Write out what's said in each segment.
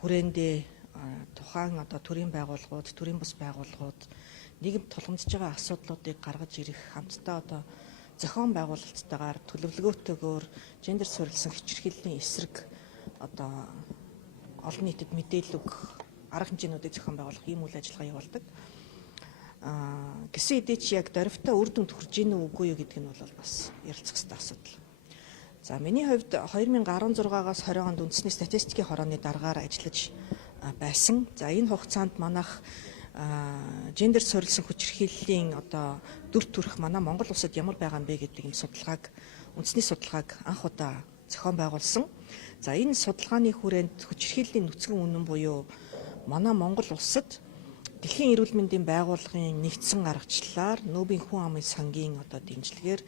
хүрээндээ тухайн одоо төрийн байгууллагууд, төрийн бус байгууллагууд нийгэмд тулгамдж байгаа асуудлуудыг гаргаж ирэх хамтдаа одоо зохион байгуулалттайгаар төлөвлөгөөтэйгээр гендер суурилсан хичирхийллийн эсрэг одоо олон нийтэд мэдээлэл өгөх арга хэмжээнүүдийг зохион байгуулах ийм үйл ажиллагаа явуулдаг. Гэсэн хэдий ч яг дөрвтөө үр дүнд хүрж ийн үгүй юу гэдг нь бол бас ярилцах ёстой асуудал. За миний хувьд 2016-аас 20 онд үндэсний статистикийн хорооны дараагаар ажиллаж байсан. За энэ хугацаанд манайх гендер суурилсан хүчирхийллийн одоо дүр төрх манай Монгол улсад ямар байгаа юм бэ гэдэг юм судалгааг, үндэсний судалгааг анх удаа зохион байгуулсан. За энэ судалгааны хүрээнд хүчирхийллийн нүцгэн үнэн буюу манай Монгол улсад Дэлхийн эрүүл мэндийн байгууллагын нэгдсэн аргачлалаар Нобелийн хүн амын сангийн одоо дэмжлэгээр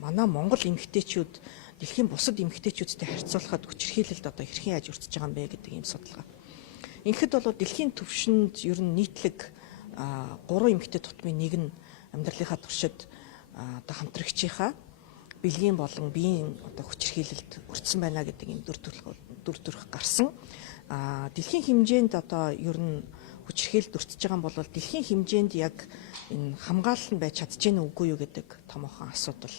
манай Монгол эмэгтэйчүүд дэлхийн бусад эмэгтэйчүүдтэй харьцуулахад хүчирхийлэлд одоо хэрхэн яаж өртөж байгаа юм бэ гэдэг ийм судалгаа. Ингээд бол дэлхийн түвшинд ер нь нийтлэг 3 эмэгтэй тутмын нэг нь амьдралынхаа туршид одоо хамтрагчийнхаа бэлгийн болон биеийн одоо хүчирхийлэлд өртсөн байна гэдэг ийм дүр төрх гарсан. Дэлхийн хэмжээнд одоо ер нь хүчирхийлэлд өртөж байгаа бол дэлхийн хэмжээнд яг энэ хамгаалал нь байж чадчихэв үгүй юу гэдэг томоохон асуудал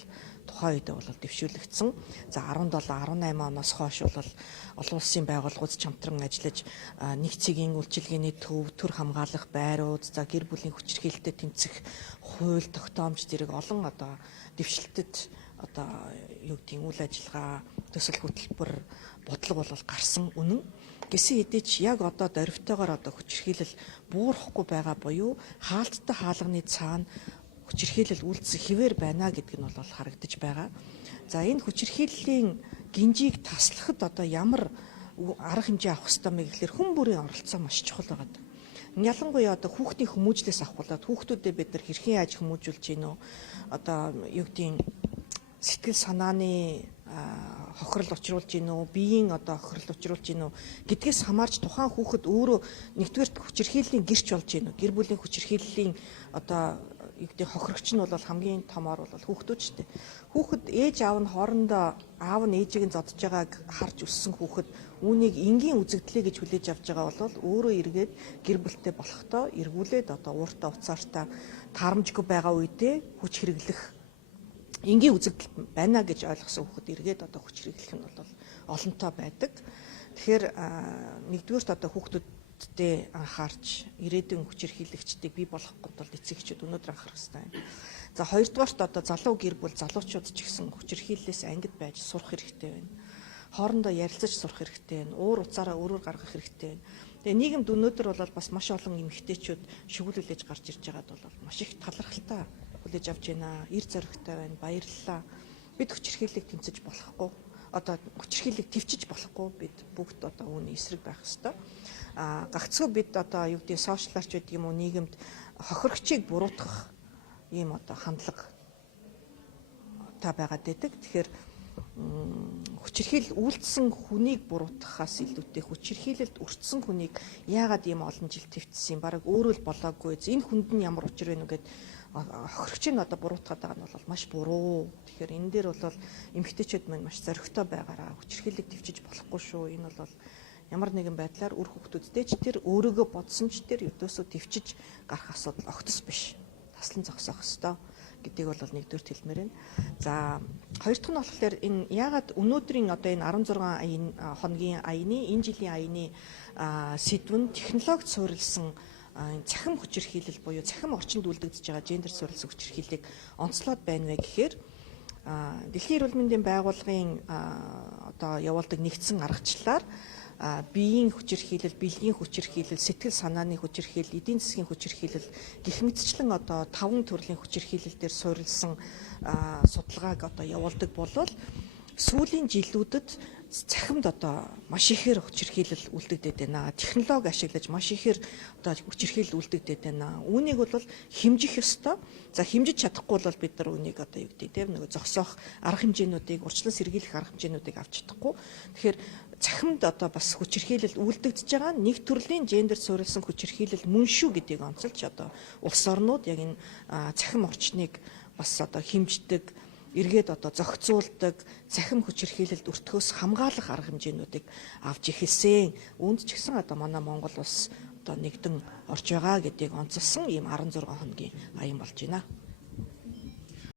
тухайн үед бол дэвшүүлэгдсэн. За 17, 18 оноос хойш бол олон улсын байгууллагууд чамтран ажиллаж нэг цэгийн үйлчилгээний төв, төр хамгаалах байрууд, за гэр бүлийн хүчирхийлэлтэд тэмцэх хууль, тогтоомж зэрэг олон одоо дэвшилтэд одоо юу гэдгийг үйл ажиллагаа, төсөл хөтөлбөр, бодлого бол гарсан үнэн. Гэсэн хэдий ч яг одоо дөрвтойгоор одоо хүчирхийлэл буурахгүй байгаа буюу хаалттай хаалганы цаана хүчирхийлэл үйлдсэн хэвээр байна гэдэг нь бол харагдаж байгаа. За энэ хүчирхийллийн гинжийг таслахад одоо ямар арга хэмжээ авах ёстой мэй гэхэлэр хүн бүрийн оролцоо маш чухал байгаа. Ялангуяа одоо хүүхдийн хүмүүжлээс авахулаад хүүхдүүдэд бид нар хэрхэн яаж хүмүүжүүлж гинөө одоо юу гэдгийг сэтгэл санааны хохирол учруулж гинөө, биеийн одоо хохирол учруулж гинөө гэдгээс хамаарч тухайн хүүхэд өөрөө нэгдүгээр хүчирхийллийн гэрч болж гинөө. Гэр бүлийн хүчирхийллийн одоо юу гэдэг хохирогч нь бол хамгийн томоор бол хүүхдүүд ч дээ. Хүүхэд ээж аав нь хоорондоо аав нь ээжийг нь зодж байгааг харж өссөн хүүхэд үүнийг энгийн үзэгдлээ гэж хүлээж авч байгаа бол өөрөө эргээд гэр бүлтэй болохдоо эргүүлээд одоо ууртаа уцаартаа таарамжгүй байгаа үедээ хүч хэрэглэх энгийн үзэгдэл байна гэж ойлгосон хүүхэд эргээд одоо хүч хэрэглэх нь бол олонтоо байдаг. Тэгэхээр нэгдүгээрт одоо хүүхдүүдтэй анхаарч ирээдүйн хүчирхийлэгчдийг бий болгоход бол эцэг эхчүүд өнөөдөр анхаарах хэрэгтэй байна. За хоёрдугаарт одоо залуу гэр бүл залуучууд ч гэсэн хүчирхийллээс ангид байж сурах хэрэгтэй байна. Хоорондоо ярилцаж сурах хэрэгтэй байна. Уур уцаараа өөрөөр гаргах хэрэгтэй байна. Тэгээ нийгэмд өнөөдөр бол бас маш олон эмэгтэйчүүд шүглүүлж гарч ирж байгаад бол маш их талархалтай хүлээж авч байна. Эр зоригтой байна. Баярлалаа. Бид хүчирхийллийг тэмцэж болохгүй. Одоо хүчирхийллийг төвчж болохгүй. Бид бүгд одоо үүний эсрэг байх ёстой. Гагцхүү бид одоо юу гэдэг сошиаларч гэдэг юм уу нийгэмд хохирогчийг буруутгах ийм одоо хандлага та байгаад байдаг. Тэгэхээр хүчирхийлэл үйлдсэн хүнийг буруутгахаас илүүтэй хүчирхийлэлд өртсөн хүнийг яагаад ийм олон жил твцсэн юм бараг өөрөө л болоогүй. Энэ хүнд нь ямар учир вэ нүгээд хохирогчийг одоо буруутгаад байгаа нь бол маш буруу. Тэгэхээр энэ дээр бол эмэгтэйчүүд маань маш зоригтой байгаараа хүчирхийллийг төвчж болохгүй шүү. Энэ бол ямар нэгэн байдлаар үр хүүхдүүдтэй ч тэр өөрийгөө бодсон ч тэр өдөөсөө төвчж гарах асуудал огтос биш. Таслан зогсоох ёстой гэдгийг бол нэгдүгээр хэлмээр байна. За хоёр дахь нь болохоор энэ яагаад өнөөдрийн одоо энэ 16 хоногийн аяны энэ жилийн аяны сэдв нь технологид суурилсан цахим хүчирхийлэл буюу цахим орчинд үлдэгдэж байгаа гендер суурилсан хүчирхийллийг онцлоод байна вэ гэхээр Дэлхийн эрүүл мэндийн байгууллагын одоо явуулдаг нэгдсэн аргачлалаар биеийн хүчирхийлэл, бэлгийн хүчирхийлэл, сэтгэл санааны хүчирхийлэл, эдийн засгийн хүчирхийлэл гэх мэтчлэн одоо 5 төрлийн хүчирхийлэл дээр суурилсан судалгааг одоо явуулдаг болвол сүүлийн жилүүдэд цахимд одоо маш ихээр хүчирхийлэл үлдэгдээд байна. Технологи ашиглаж маш ихээр одоо хүчирхийлэл үлдэгдээд байна. Үүнийг бол хэмжих ёстой. За хэмжиж чадахгүй бол бид нар үүнийг одоо юу гэдэг тийм нэг зогсоох арга хэмжээнүүдийг, урьдчилан сэргийлэх арга хэмжээнүүдийг авч чадахгүй. Тэгэхээр цахимд одоо бас хүчирхийлэл үлдэгдэж байгаа нэг төрлийн гендер суурилсан хүчирхийлэл мөн шүү гэдгийг онцолж одоо улс орнууд яг энэ цахим орчныг бас одоо хэмждэг эргээд одоо зохицуулдаг, цахим хүчирхийлэлд өртгөөс хамгаалах арга хэмжээнүүдийг авч эхэлсэн. Үүнд ч гэсэн одоо манай Монгол улс одоо нэгдэн орж байгаа гэдгийг онцолсон ийм 16 хоногийн аян болж байна.